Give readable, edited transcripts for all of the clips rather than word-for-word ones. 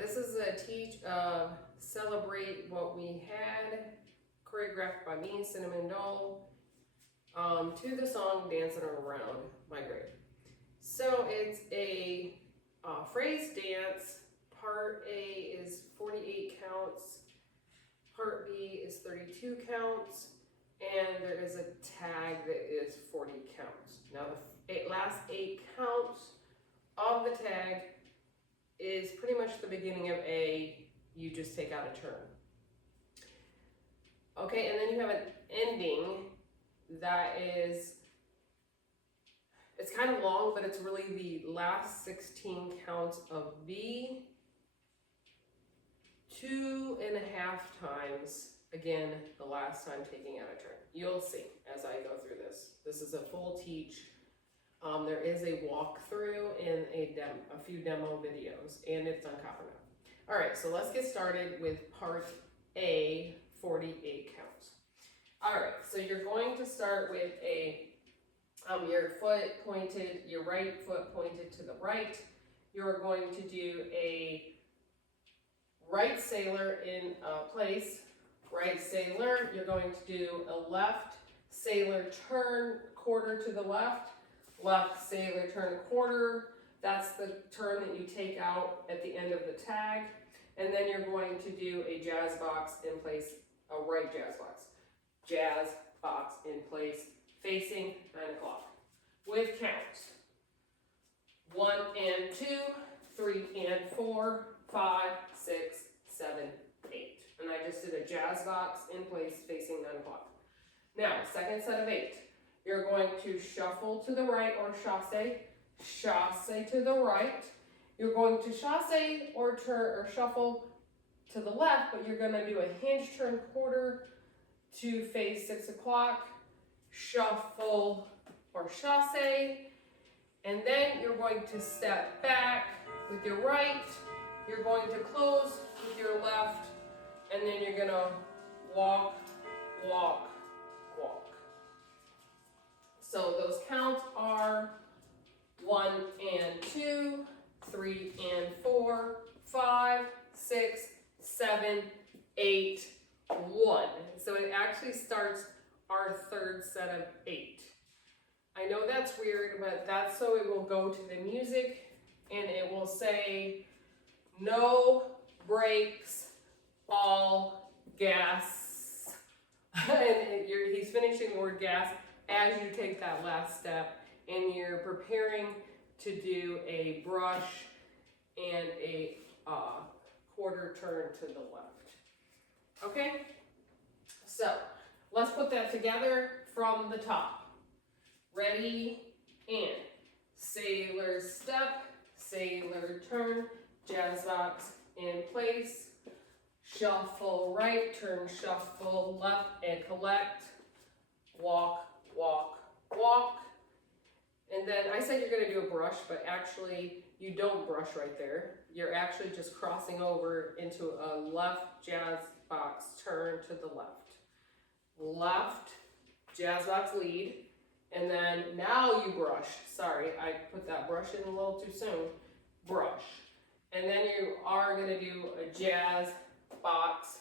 this is a celebrate what we had, choreographed by me, Cinnamon Doll, to the song Dancin' Around my grave. So it's a phrase dance. Part A is 48 counts, part B is 32 counts, and there is a tag that is 40 counts. Now the last 8 counts of the tag is pretty much the beginning of A. You just take out a turn. Okay, and then you have an ending that is, it's kind of long, but it's really the last 16 counts of B, 2.5 times, again, the last time taking out a turn. You'll see as I go through this. This is a full teach. There is a walkthrough and a few demo videos, and it's on Copperknob. All right, so let's get started with part A, 48 counts. All right, so you're going to start with your foot pointed, your right foot pointed to the right. You're going to do a right sailor in place, right sailor. You're going to do a left sailor turn, quarter to the left, left sailor turn quarter. That's the turn that you take out at the end of the tag. And then you're going to do a jazz box in place, a right jazz box. Jazz box in place, facing 9 o'clock. With counts. 1 and 2, 3 and 4, 5, 6, 7, 8. And I just did a jazz box in place facing 9 o'clock. Now, second set of 8. You're going to shuffle to the right or chasse to the right. You're going to chasse or turn or shuffle to the left, but you're going to do a hinge turn quarter to face 6 o'clock, shuffle or chasse, and then you're going to step back with your right, you're going to close with your left, and then you're going to walk, walk, walk. So those counts are 1 and 2, 3 and 4, 5, 6, 7, 8, 1. So it actually starts our third set of 8. I know that's weird, but that's so it will go to the music and it will say no brakes, all gas. And he's finishing the word gas as you take that last step, and you're preparing to do a brush and a quarter turn to the left. Okay? So, let's put that together from the top. Ready, and sailor step, sailor turn, jazz box in place, shuffle right, turn shuffle left, and collect, walk, walk, walk. And then I said you're going to do a brush, but actually you don't brush right there. You're actually just crossing over into a left jazz box turn to the left. Left jazz box lead, and then now you brush. Sorry, I put that brush in a little too soon. Brush. And then you are going to do a jazz box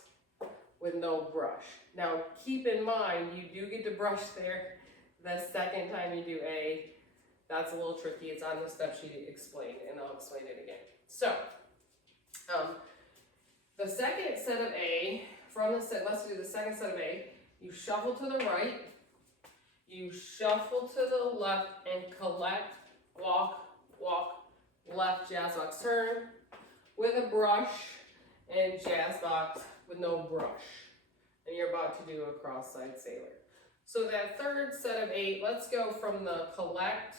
with no brush. Now keep in mind, you do get to brush there the second time you do A. That's a little tricky. It's on the step sheet explained, and I'll explain it again. So, the second set of A, let's do the second set of A. You shuffle to the right, you shuffle to the left, and collect, walk, walk, left jazz box turn with a brush, and jazz box with no brush. And you're about to do a cross-side sailor. So that third set of 8, let's go from the collect,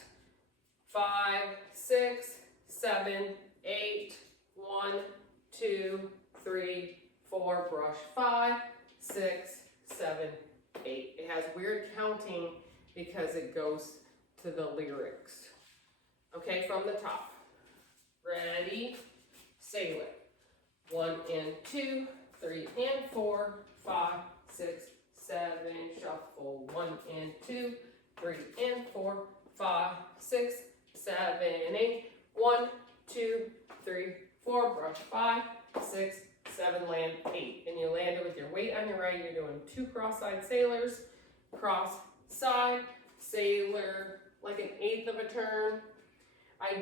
5, 6, 7, 8, 1, 2, 3, 4, brush, 5, 6, 7, 8. It has weird counting because it goes to the lyrics. Okay, from the top. Ready, sailor. 1 and 2, 3 and 4, 5, 6, 7, shuffle. 1 and 2, 3 and 4, 5, 6, 7, 8. 1, 2, 3, 4, brush 5, 6, 7, land 8. And you land it with your weight on your right. You're doing 2 cross-side sailors, cross side, sailor, like an 1/8 of a turn. I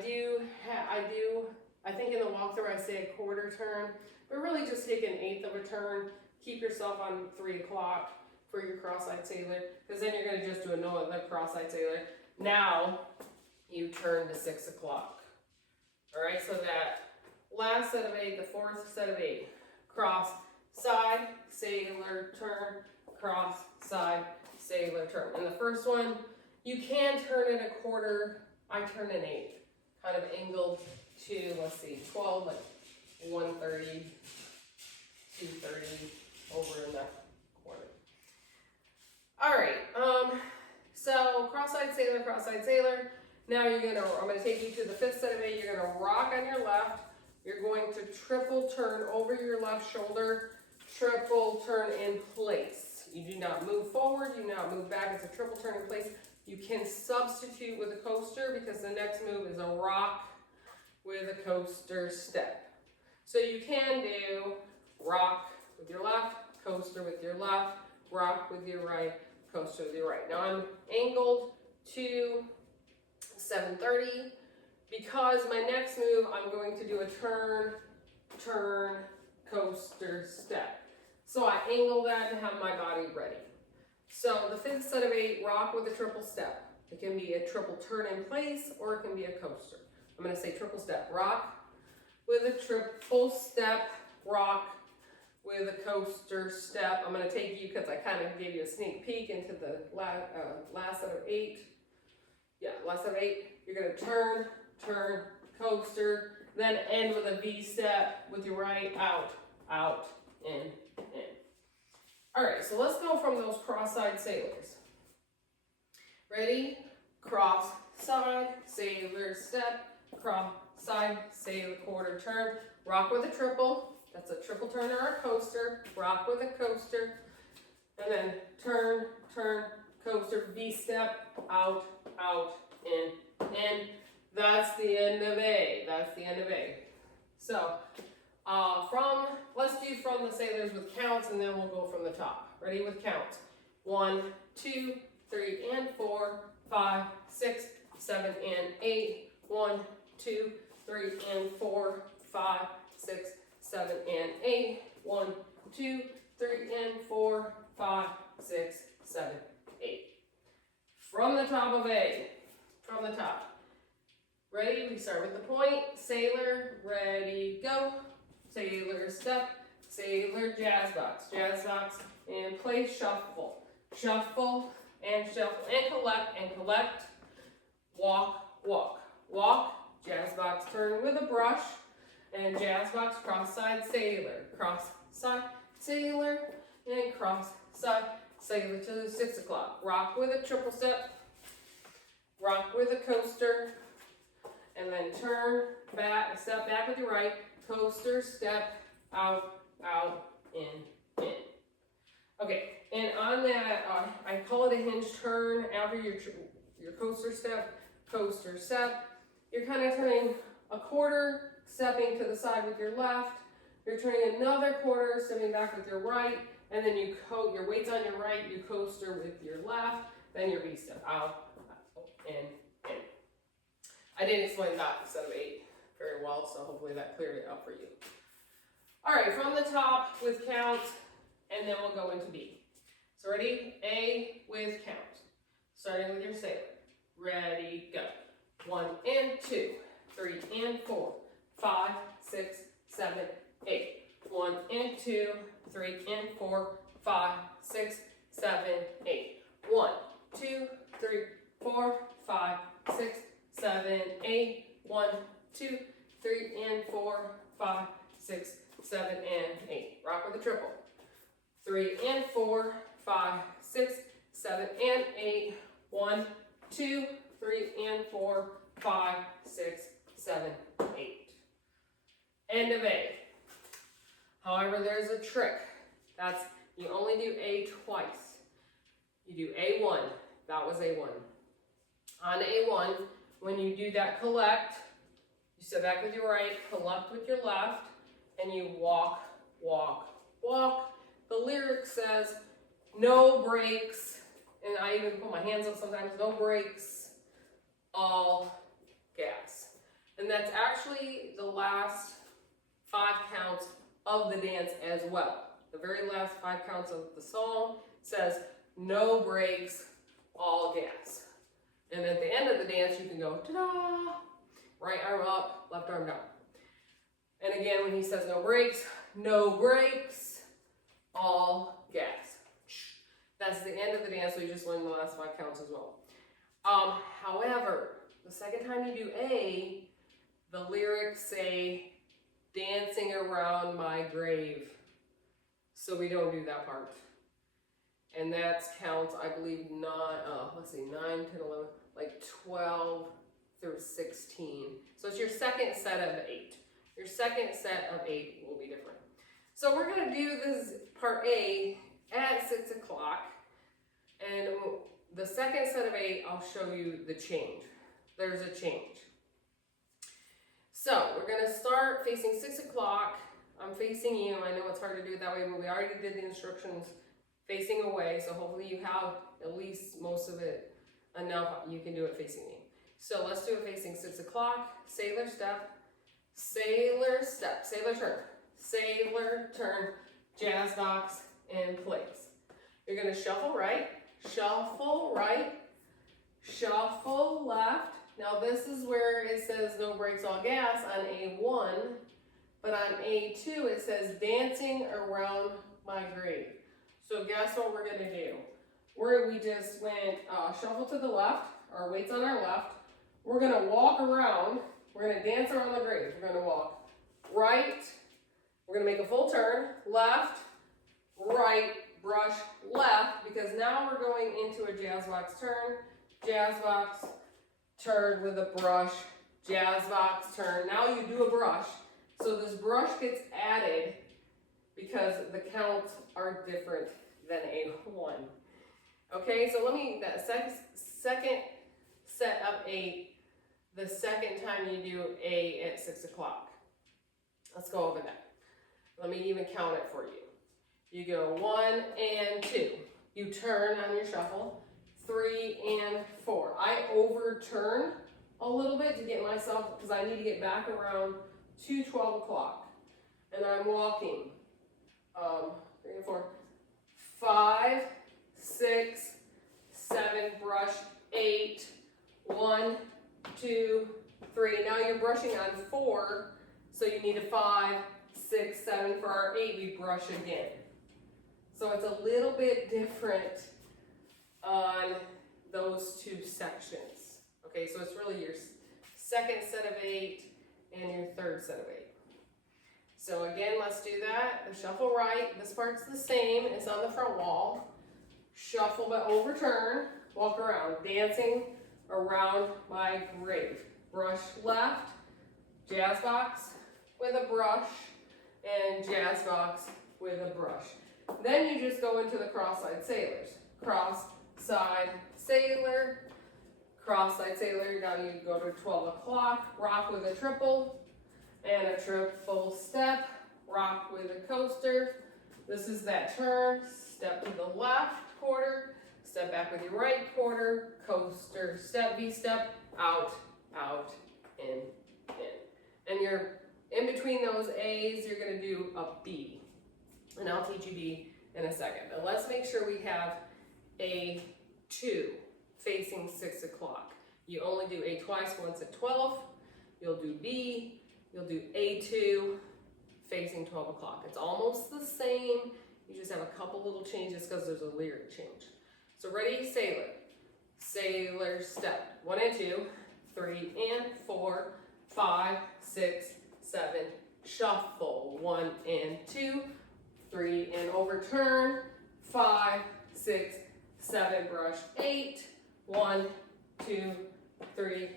think in the walkthrough I say a 1/4 turn, but really just take an 1/8 of a turn. Keep yourself on 3 o'clock for your cross-side sailor, because then you're going to just do another cross-side sailor. Now you turn to 6 o'clock. All right, so that last set of 8, the 4th set of 8, cross side, sailor, turn, cross side, sailor, turn. And the first one, you can turn it a 1/4. I turn an 1/8, kind of angled to, let's see, 12, like 130, 230 over in that corner. All right, so cross-side sailor, cross-side sailor. Now I'm gonna take you to the 5th set of 8. You're gonna rock on your left. You're going to triple turn over your left shoulder, triple turn in place. You do not move forward, you do not move back. It's a triple turn in place. You can substitute with a coaster because the next move is a rock with a coaster step. So you can do rock with your left, coaster with your left, rock with your right, coaster with your right. Now I'm angled to 730. Because my next move, I'm going to do a turn, turn, coaster, step. So I angle that to have my body ready. So the 5th set of 8, rock with a triple step. It can be a triple turn in place, or it can be a coaster. I'm going to say triple step. Rock with a triple step, rock with a coaster step. I'm going to take you, because I kind of gave you a sneak peek into the last set of 8. Yeah, last set of 8. You're going to turn, turn, coaster, then end with a V step with your right, out, out, in, in. All right, so let's go from those cross-side sailors. Ready? Cross, side, sailor, step, cross, side, sailor, 1/4 turn, rock with a triple. That's a triple turn or a coaster. Rock with a coaster, and then turn, turn, coaster, V step, out, out, in, in. That's the end of A. That's the end of A. So, let's do from the sailors with counts, and then we'll go from the top. Ready with counts? 1, 2, 3, and 4, 5, 6, 7, and 8. 1, 2, 3, and 4, 5, 6, 7, and 8. 1, 2, 3, and 4, 5, 6, 7, 8. From the top of A. From the top. Ready? We start with the point. Sailor, ready, go. Sailor, step. Sailor, jazz box. Jazz box, and place, shuffle. Shuffle, and shuffle, and collect. Walk, walk. Walk, jazz box, turn with a brush. And jazz box, cross side, sailor. Cross side, sailor, and cross side, sailor to 6 o'clock. Rock with a triple step. Rock with a coaster. And then turn back, step back with your right, coaster, step, out, out, in. Okay, and on that, I call it a hinge turn. After your coaster step, you're kind of turning a 1/4, stepping to the side with your left. You're turning another 1/4, stepping back with your right, and then your weight's on your right, you coaster with your left, then your V step, out, in. I didn't explain that set of 8 very well, so hopefully that cleared it up for you. All right, from the top with count, and then we'll go into B. So ready? A with count. Starting with your sailor. Ready, go. 1 and 2, 3 and 4, 5, 6, 7, 8. 1 and 2, 3 and 4, 5, 6, 7, 8. 1, 2, 3, 4, 5, 6, 7, 8. 1, 2, 3, and 4, 5, 6, 7, and 8. Rock with a triple. 3 and 4, 5, 6, 7, and 8. 1, 2, 3, and 4, 5, 6, 7, 8. End of A. However, there's a trick. That's, you only do A twice. You do A1. That was A1. On A1, when you do that collect, You step back with your right, collect with your left, and you walk, walk, walk. The lyric says, no brakes, and I even put my hands up sometimes, no brakes, all gas. And that's actually the last 5 counts of the dance as well. The very last 5 counts of the song says, no brakes, all gas. And at the end of the dance, you can go, ta-da, right arm up, left arm down. And again, when he says no brakes, all gas. That's the end of the dance, so you just learn the last 5 counts as well. However, the second time you do A, the lyrics say, dancing around my grave. So we don't do that part. And that's counts, I believe, 9, 10, 11, like 12 through 16. So it's your second set of 8. Your second set of 8 will be different. So we're gonna do this part A at 6 o'clock. And the second set of 8, I'll show you the change. There's a change. So we're gonna start facing 6 o'clock. I'm facing you. I know it's hard to do it that way, but we already did the instructions facing away. So hopefully you have at least most of it enough. You can do it facing me. So let's do it facing 6 o'clock. Sailor step, sailor step, sailor turn, sailor turn, jazz box, and place. You're gonna shuffle right, shuffle left. Now this is where it says no brakes, all gas on A1, but on A2 it says dancing around my grave. So guess what we're gonna do? We just went shuffle to the left, our weight's on our left. We're gonna walk around, we're gonna dance around the grave. We're gonna walk right, we're gonna make a full turn, left, right, brush, left, because now we're going into a jazz box turn, jazz box, turn with a brush, jazz box, turn. Now you do a brush. So this brush gets added because the counts are different than A1. Okay, so that second set of 8, the second time you do A at 6 o'clock. Let's go over that. Let me even count it for you. You go 1 and 2. You turn on your shuffle. 3 and 4. I overturn a little bit to get myself, because I need to get back around to 12 o'clock. And I'm walking 3 and 4, 5, 6, 7, brush, 8, 1, 2, 3. Now you're brushing on 4, so you need a 5, 6, 7. For our 8, we brush again. So it's a little bit different on those 2 sections. Okay, so it's really your second set of 8 and your third set of 8. So again, let's do that. The shuffle right, this part's the same, it's on the front wall. Shuffle but overturn, walk around, dancing around my grave. Brush left, jazz box with a brush, and jazz box with a brush. Then you just go into the cross-side sailors. Cross-side sailor, cross-side sailor. Now you go to 12 o'clock, rock with a triple, and a triple step, rock with a coaster. This is that turn, step to the left quarter, step back with your right quarter, coaster, step, V-step, out, out, in. And you're in between those A's, you're gonna do a B. And I'll teach you B in a second. But let's make sure we have A2 facing 6 o'clock. You only do A twice, once at 12. You'll do B, you'll do A2 facing 12 o'clock. It's almost the same. You just have a couple little changes because there's a lyric change. So ready, sailor. Sailor step. 1 and 2, 3 and 4, 5, 6, 7. Shuffle. 1 and 2, 3 and overturn. 5, 6, 7. Brush 8. 1, 2, 3,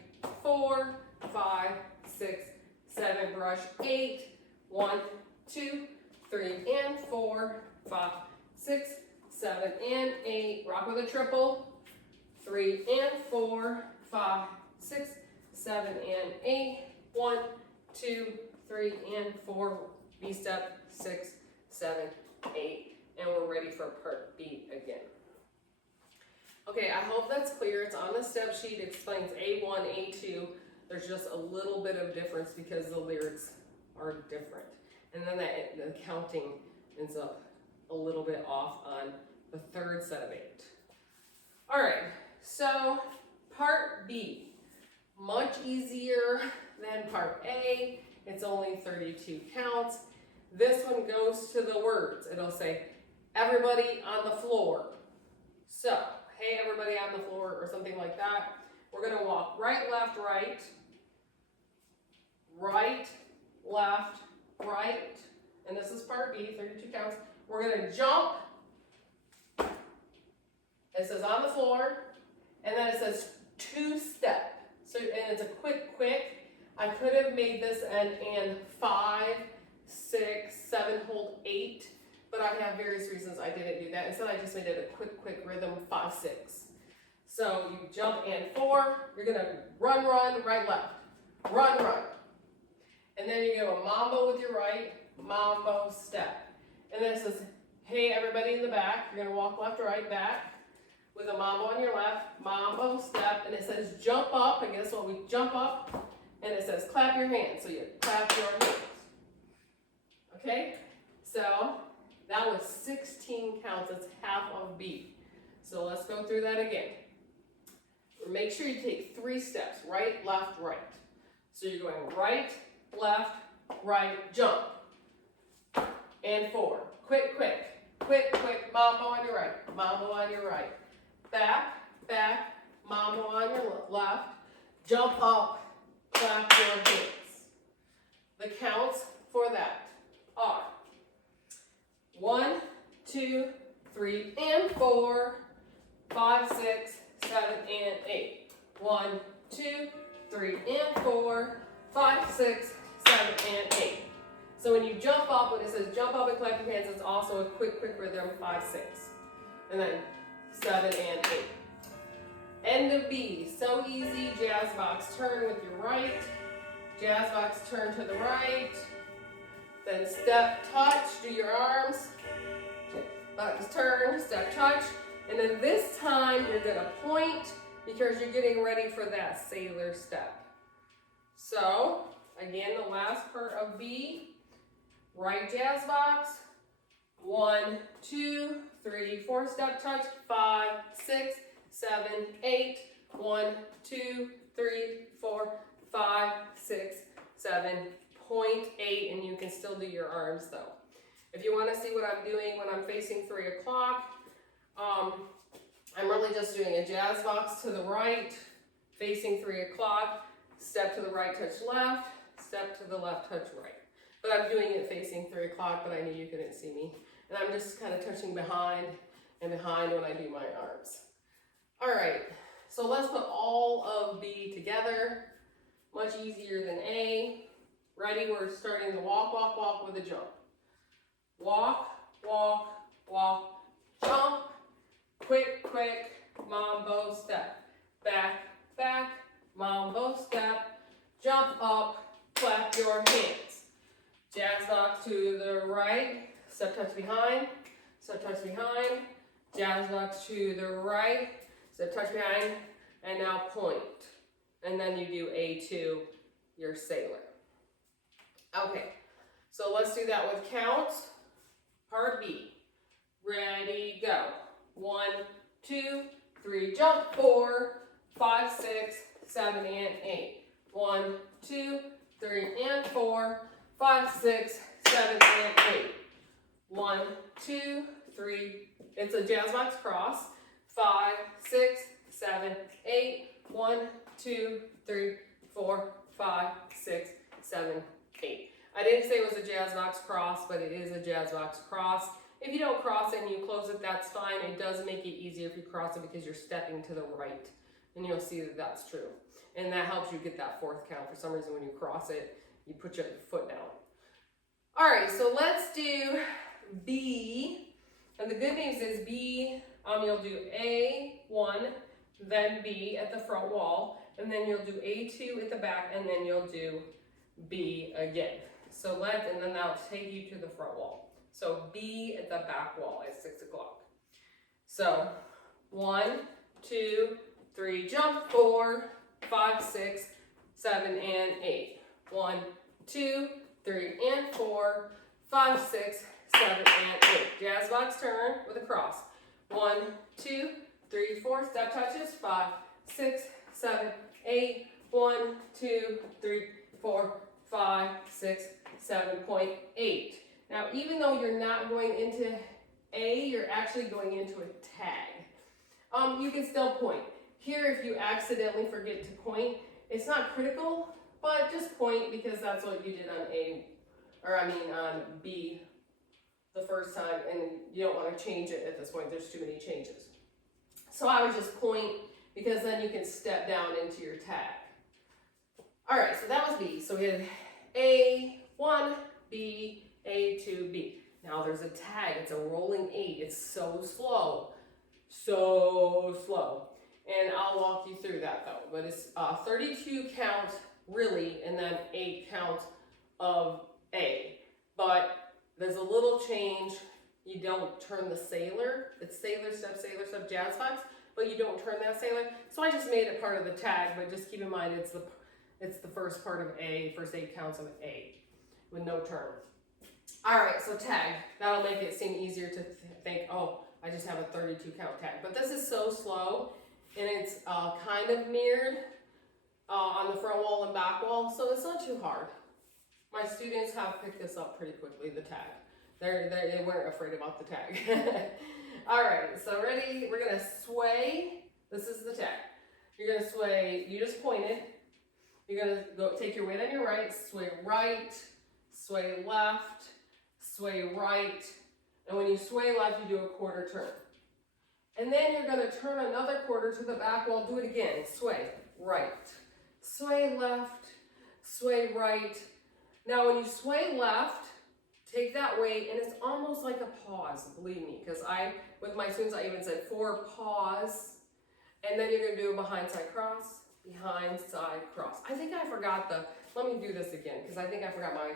4, 5, 6, 7. Brush 8. 1, 2, 3 and 4, 5, 6, 7 and 8. Rock with a triple. 3 and 4, 5, 6, 7 and 8. 1, 2, 3, and 4. B step, 6, 7, 8. And we're ready for part B again. Okay, I hope that's clear. It's on the step sheet. It explains A1, A2. There's just a little bit of difference because the lyrics are different. And then the counting ends up a little bit off on the third set of 8. All right, so part B, much easier than part A. It's only 32 counts. This one goes to the words. It'll say, everybody on the floor. So, hey, everybody on the floor, or something like that. We're gonna walk right, left, right, right, left, right, and this is part B, 32 counts. We're gonna jump. It says on the floor, and then it says 2-step. So, and it's a quick. I could have made this and 5, 6, 7, hold 8, but I have various reasons I didn't do that. Instead, I just made it a quick rhythm, 5, 6. So you jump and 4, you're gonna run, right, left, run. And then you go a mambo with your right, mambo, step. And then it says, hey, everybody in the back, you're gonna walk left, right, back, with a mambo on your left, mambo, step, and it says jump up, and guess what, we jump up, and it says clap your hands, so you clap your hands. Okay, so that was 16 counts, that's half of B. So let's go through that again. Make sure you take 3 steps, right, left, right. So you're going right, left, right, jump, and 4. Quick, mambo on your right, mambo on your right. Back, mambo on your left, jump up, clap your hands. The counts for that are 1, 2, 3, and 4, 5, 6, 7, and 8. 1, 2, 3, and 4, 5, 6, 7, and 8. So when you jump up, when it says jump up and clap your hands, it's also a quick rhythm, 5, 6. And then 7 and 8. End of B, so easy. Jazz box, turn with your right. Jazz box, turn to the right. Then step, touch, do your arms. Box, turn, step, touch. And then this time you're gonna point because you're getting ready for that sailor step. So, again, the last part of B, right jazz box. 1, 2, 3, 4, step, touch, 5, 6, 7, 8. 1, 2, 3, 4, 5, 6, 7, 0.8, and you can still do your arms though. If you want to see what I'm doing when I'm facing 3 o'clock, I'm really just doing a jazz box to the right, facing 3 o'clock, step to the right, touch left, step to the left, touch right. But I'm doing it facing 3 o'clock, but I knew you couldn't see me. And I'm just kind of touching behind and behind when I do my arms. All right, so let's put all of B together. Much easier than A. Ready? We're starting to walk with a jump. Walk, jump, quick, mambo step. Back, mambo step, jump up, clap your hands. Jazz box to the right, step touch behind, jazz box to the right, step touch behind, and now point. And then you do A2, your sailor. Okay, so let's do that with counts. Part B. Ready, go. 1, 2, 3, jump, 4, 5, 6, 7, and 8. 1, 2, 3, and 4, 5, 6, 7, and 8. 1, 2, 3. It's a jazz box cross. 5, 6, 7, 8. 1, 2, 3, 4, 5, 6, 7, 8. I didn't say it was a jazz box cross, but it is a jazz box cross. If you don't cross it and you close it, that's fine. It does make it easier if you cross it because you're stepping to the right. And you'll see that that's true. And that helps you get that 4th count. For some reason, when you cross it, you put your foot down. All right, so let's do B. And the good news is B, you'll do A1, then B at the front wall, and then you'll do A2 at the back, and then you'll do B again. So and then that'll take you to the front wall. So B at the back wall at 6 o'clock. So 1, 2, 3, jump, 4, 5, 6, 7, and 8. 1, 2, 3, and 4, 5, 6, 7, and 8. Jazz box turn with a cross. 1, 2, 3, 4, step touches, 5, 6, 7, 8, 1, 2, 3, 4, 5, 6, 7.8. Now, even though you're not going into A, you're actually going into a tag. You can still point. Here, if you accidentally forget to point, it's not critical, but just point because that's what you did on B the first time, and you don't want to change it at this point. There's too many changes. So I would just point because then you can step down into your tag. All right, so that was B. So we had A1, B, A2, B. Now there's a tag. It's a rolling 8. It's so slow. So slow. And I'll walk you through that though. But it's 32 count really, and then 8 count of A. But there's a little change. You don't turn the sailor. It's sailor step, jazz box, but you don't turn that sailor. So I just made it part of the tag, but just keep in mind it's the first part of A, first 8 counts of A with no turn. All right, so tag. That'll make it seem easier to think, oh, I just have a 32 count tag. But this is so slow, and it's kind of mirrored on the front wall and back wall, so it's not too hard. My students have picked this up pretty quickly, the tag. They weren't afraid about the tag. All right, so ready? We're gonna sway. This is the tag. You're gonna sway, you just pointed. You're gonna go take your weight on your right, sway right, sway left, sway right, and when you sway left, you do a quarter turn. And then you're gonna turn another quarter to the back wall, do it again, sway right, sway left, sway right. Now when you sway left, take that weight, and it's almost like a pause, believe me, because with my students, I even said 4 pause, and then you're gonna do a behind side cross, behind side cross. I think I forgot let me do this again, because I think I forgot my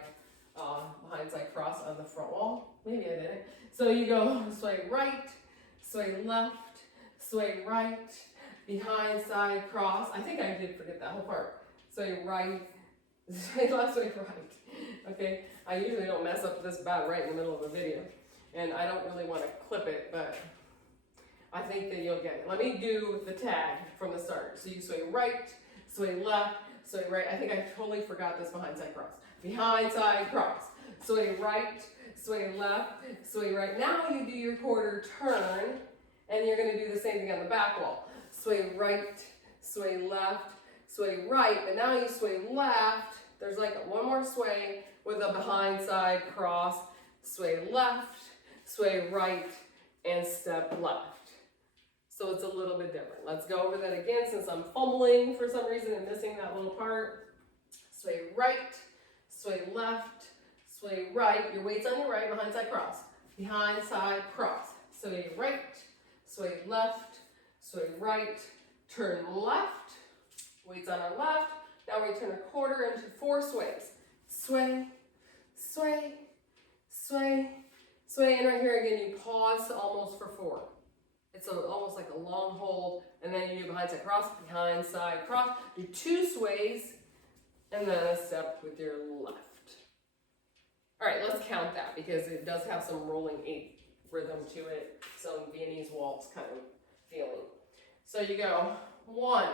behind side cross on the front wall. Maybe I didn't. So you go sway right, sway left, sway right, behind side cross. I think I did forget that whole part. Sway right, sway left, sway right. Okay, I usually don't mess up this bad right in the middle of a video, and I don't really want to clip it, but I think that you'll get it. Let me do the tag from the start. So you sway right, sway left, sway right. I think I totally forgot this behind side cross. Behind side cross. Sway right, sway left, sway right. Now you do your quarter turn, and you're going to do the same thing on the back wall. Sway right, sway left, sway right, but now you sway left. There's like one more sway with a behind side cross. Sway left, sway right, and step left. So it's a little bit different. Let's go over that again since I'm fumbling for some reason and missing that little part. Sway right, sway left, sway right. Your weight's on your right, behind side cross. Behind side cross. Sway right, sway left, sway right, turn left. Weight's on our left. Now we turn a quarter into 4 sways. Sway, sway, sway, sway. And right here again, you pause almost for 4. It's almost like a long hold, and then you do behind side cross, behind side cross. Do 2 sways, and then a step with your left. All right, let's count that because it does have some rolling 8 rhythm to it, some Viennese waltz kind of feeling. So you go 1,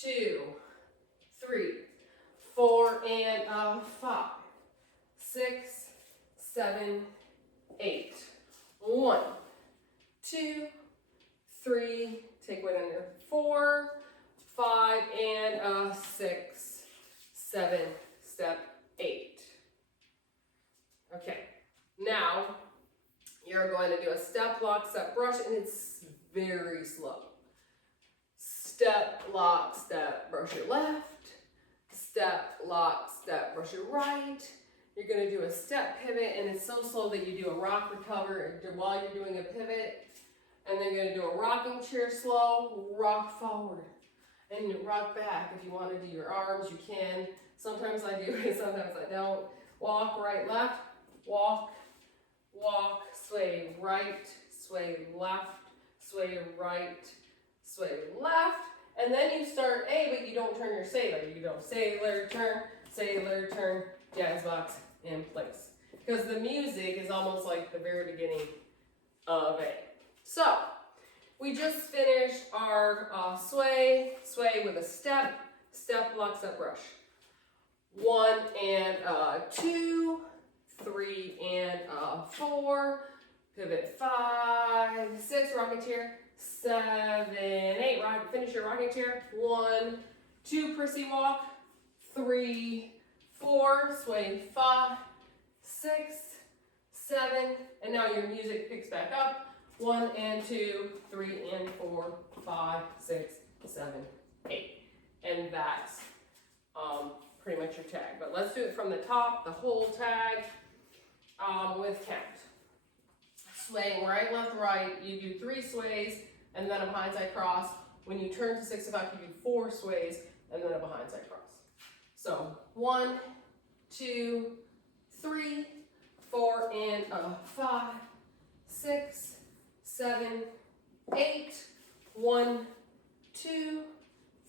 2, 3, 4, and 5, 6, 7, 8. 1, 2, 3, take weight on your 4, 5, and 6, 7, step 8. Okay, now you're going to do a step, lock, step, brush, and it's very slow. Step, lock, step, brush your left. Step, lock, step, brush your right. You're going to do a step pivot, and it's so slow that you do a rock recover while you're doing a pivot. And then you're going to do a rocking chair slow, rock forward. And you rock back. If you want to do your arms, you can. Sometimes I do it, sometimes I don't. Walk, right, left, walk, walk, sway right, sway left, sway right, sway left. And then you start A, but you don't turn your sailor. You go sailor, turn, jazz box in place. Because the music is almost like the very beginning of A. So, we just finished our sway with a step, block, step, brush. 1 and 2, 3 and 4, pivot 5, 6, rocking chair, 7, 8, finish your rocking chair, 1, 2, prissy walk, 3, 4, sway 5, 6, 7, and now your music picks back up. 1 and 2, 3 and 4, 5, 6, 7, 8. And that's pretty much your tag. But let's do it from the top, the whole tag with count. Swaying right, left, right. You do 3 sways and then a behindside cross. When you turn to 6 o'clock, you do 4 sways and then a behindside cross. So 1, 2, 3, 4 and 5, 6, 7, 8, 1, 2,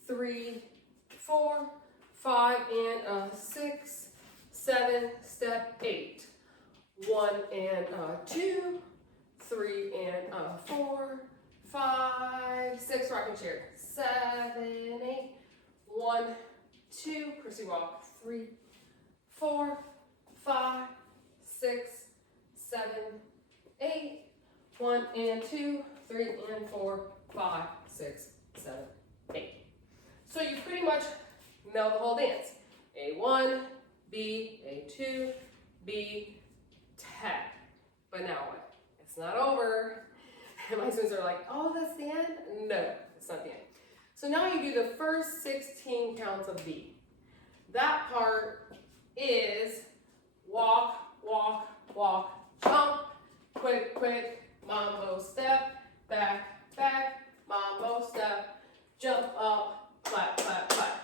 3, 4, 5 and 6, 7, step 8. 1 and 2, 3 and 4, 5, 6, rocking chair. 7, 8, 1, 2, prissy walk. 3, 4, 5, 6, 7, 8. 1 and 2, 3 and 4, 5, 6, 7, 8. So you pretty much know the whole dance. A1, B, A2, B, tag. But now what? It's not over. And my students are like, oh, that's the end? No, it's not the end. So now you do the first 16 counts of B. That part is walk, walk, walk, jump, quick, quick, mambo step, back, back, mambo step, jump up, clap, clap, clap.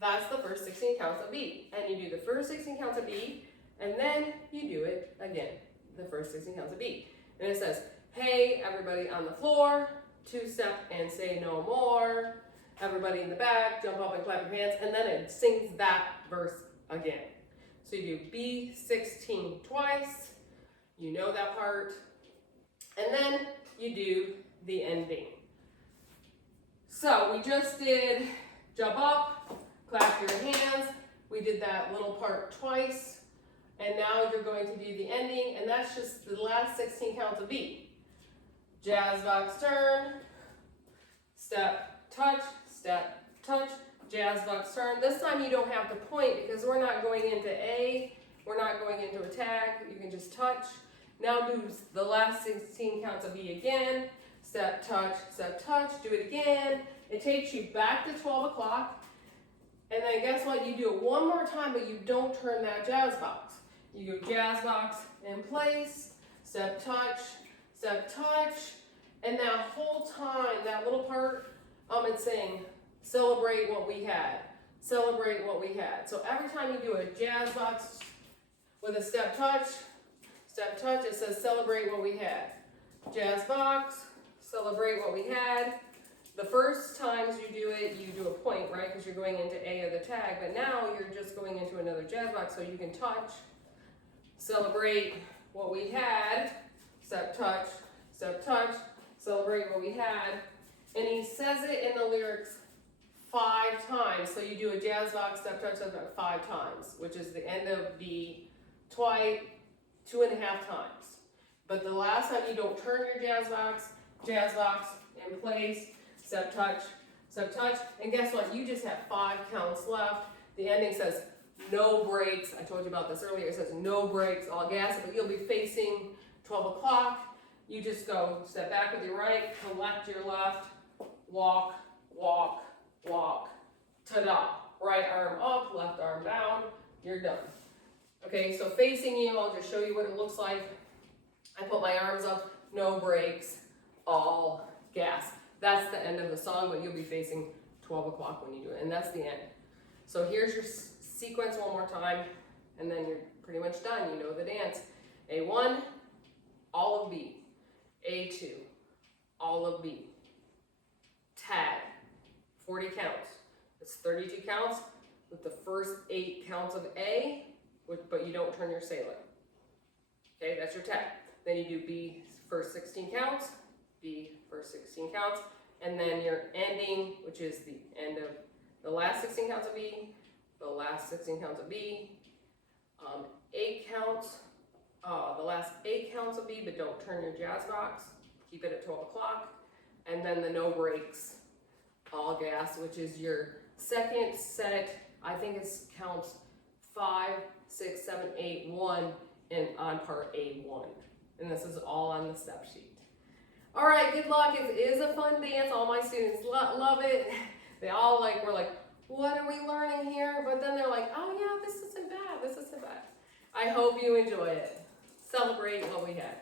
That's the first 16 counts of B. And you do the first 16 counts of B, and then you do it again, the first 16 counts of B. And it says, hey, everybody on the floor, 2-step and say no more. Everybody in the back, jump up and clap your hands, and then it sings that verse again. So you do B16 twice, you know that part, and then you do the ending. So we just did jump up, clap your hands, we did that little part twice, and now you're going to do the ending, and that's just the last 16 counts of B. Jazz box turn, step, touch, jazz box turn. This time you don't have to point because we're not going into A, we're not going into a tag, you can just touch. Now do the last 16 counts of B again, step, touch, do it again. It takes you back to 12 o'clock, and then guess what? You do it one more time, but you don't turn that jazz box. You go jazz box in place, step, touch, and that whole time, that little part, it's saying, celebrate what we had, celebrate what we had. So every time you do a jazz box with a step, touch, it says celebrate what we had. Jazz box, celebrate what we had. The first times you do it, you do a point, right? Because you're going into A of the tag, but now you're just going into another jazz box, so you can touch, celebrate what we had, step, touch, celebrate what we had. And he says it in the lyrics 5 times. So you do a jazz box, step, touch, 5 times, which is the end of B twice, 2.5 times. But the last time you don't turn your jazz box in place, step, touch, and guess what? You just have 5 counts left. The ending says no breaks. I told you about this earlier. It says no breaks, all gas, but you'll be facing 12 o'clock. You just go step back with your right, collect your left, walk, walk, walk, ta-da. Right arm up, left arm down, you're done. Okay, so facing you, I'll just show you what it looks like. I put my arms up, no breaks, all gas. That's the end of the song, but you'll be facing 12 o'clock when you do it, and that's the end. So here's your sequence one more time, and then you're pretty much done. You know the dance. A1, all of B. A2, all of B. Tag, 40 counts. It's 32 counts with the first 8 counts of A, but you don't turn your sailor. Okay, that's your tag. Then you do B first 16 counts, B first 16 counts, and then your ending, which is the end of the last 16 counts of B, the last 16 counts of B, 8 counts, the last 8 counts of B, but don't turn your jazz box. Keep it at 12 o'clock. And then the no breaks, all gas, which is your second set. I think it counts 5, 6, 7, 8, 1, and on part A1. And this is all on the step sheet. All right, good luck. It is a fun dance. All my students love it. They all were like, what are we learning here? But then they're like, oh yeah, this isn't bad. This isn't bad. I hope you enjoy it. Celebrate what we had.